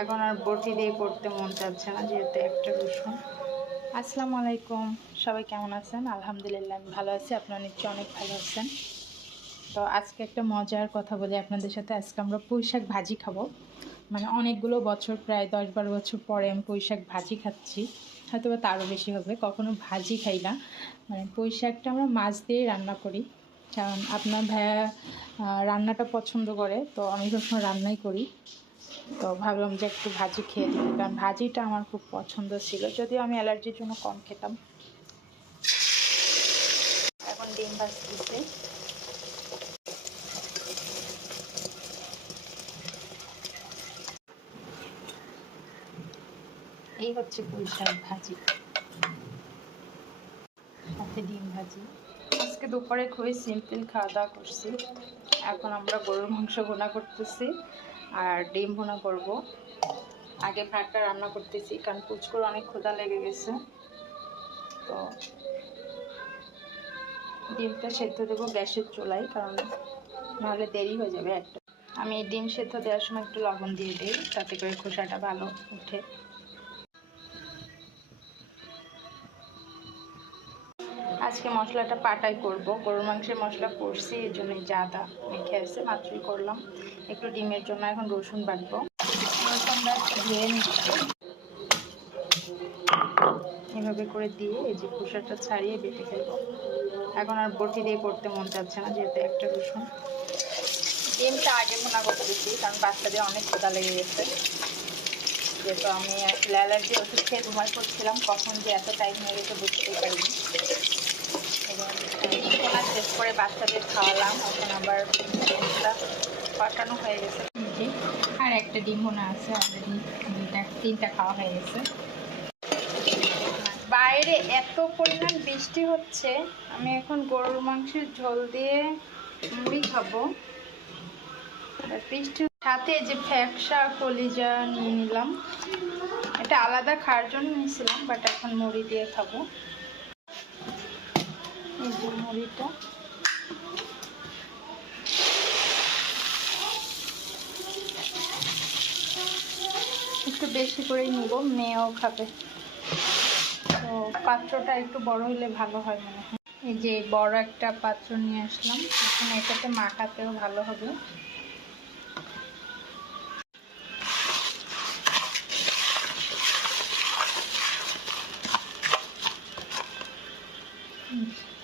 এখন আর বটি দিয়ে করতে মন চাচ্ছে না, যেহেতু একটা রসুন। আসসালামু আলাইকুম, সবাই কেমন আছেন? আলহামদুলিল্লাহ, আমি ভালো আছি, আপনারা নিশ্চয়ই অনেক ভালো আছেন। তো আজকে একটা মজার কথা বলি আপনাদের সাথে, আজকে আমরা পুঁই শাক ভাজি খাব। মানে অনেকগুলো বছর, প্রায় দশ বারো বছর পরে আমি পুঁই শাক ভাজি খাচ্ছি। হয়তো বা তারও বেশি হবে, কখনো ভাজি খাই না। মানে পুঁই শাকটা আমরা মাছ দিয়ে রান্না করি। কারণ আপনার ভাইয়া রান্নাটা পছন্দ করে, তো আমি সবসময় রান্নাই করি। তো ভাবলাম যে একটু ভাজি খেয়ে দিই কারণ ভাজিটা আমার খুব পছন্দ ছিল। যদিও আমি অ্যালার্জির জন্য কম খেতাম। এখন ডিম ভাজতেছে। এই হচ্ছে পুঁই ভাজি। সাথে ডিম ভাজি। আজকে দুপুরে খুবই সিম্পল খাওয়া দাওয়া করছি। এখন আমরা গরুর মাংস ভুনা করতেছি আর ডিম ভুনা করব। আগে ভাতটা রান্না করতেছি কারণ পুচকুর অনেক ক্ষুধা লেগে গেছে। তো ডিমটা সেদ্ধ দেবো গ্যাসের চুলায় কারণ নাহলে দেরি হয়ে যাবে একটা। আমি ডিম সেদ্ধ দেওয়ার সময় একটু লবণ দিয়ে দিই, তাতে করে খোসাটা ভালো উঠে আজকে মশলাটা পাটাই করব। গরুর মাংসের মশলা করছি এই জন্য জাদা মেখে আছে মাত্রই করলাম। একটু ডিমের জন্য এখন রসুন বাটবো। রসুনটা এভাবে করে দিয়ে এই যে খোসাটা ছাড়িয়ে বেটে ফেলব। এখন আর বটি দিয়ে করতে মন চাচ্ছে না, যেহেতু একটা রসুন। ডিমটা আগে ভোনা করতেছি কারণ বাচ্চাদের অনেক ক্ষুদা লেগে গেছে। যেহেতু আমি আসলে অ্যালার্জি ওষুধ খেয়ে ঘুমাই করছিলাম কখন যে এত টাইম হয়ে গেছে বুঝতেই পারিনি। এবং শেষ করে বাচ্চাদের খাওয়ালাম এখন আবার কষানো হয়ে গেছে। আর একটা ডিম আছে অলরেডি দুইটা তিনটা খাওয়া হয়ে গেছে। বাইরে এত পরিমাণ বৃষ্টি হচ্ছে আমি এখন গরুর মাংসের ঝোল দিয়ে মুড়ি খাব। বৃষ্টির সাথে যে ফ্যাকসা কলিজা নিয়ে নিলাম। এটা আলাদা খাওয়ার জন্য নিয়েছিলাম বাট এখন মুড়ি দিয়ে খাব। মুড়িটা একটু বেশি করেই নেব, মেয়েও খাবে। তো পাত্রটা একটু বড় হলে ভালো হয় মনে হয়। এই যে বড় একটা পাত্র নিয়ে আসলাম, এখন এটাতে মাখাতেও ভালো হবে। Mm-hmm.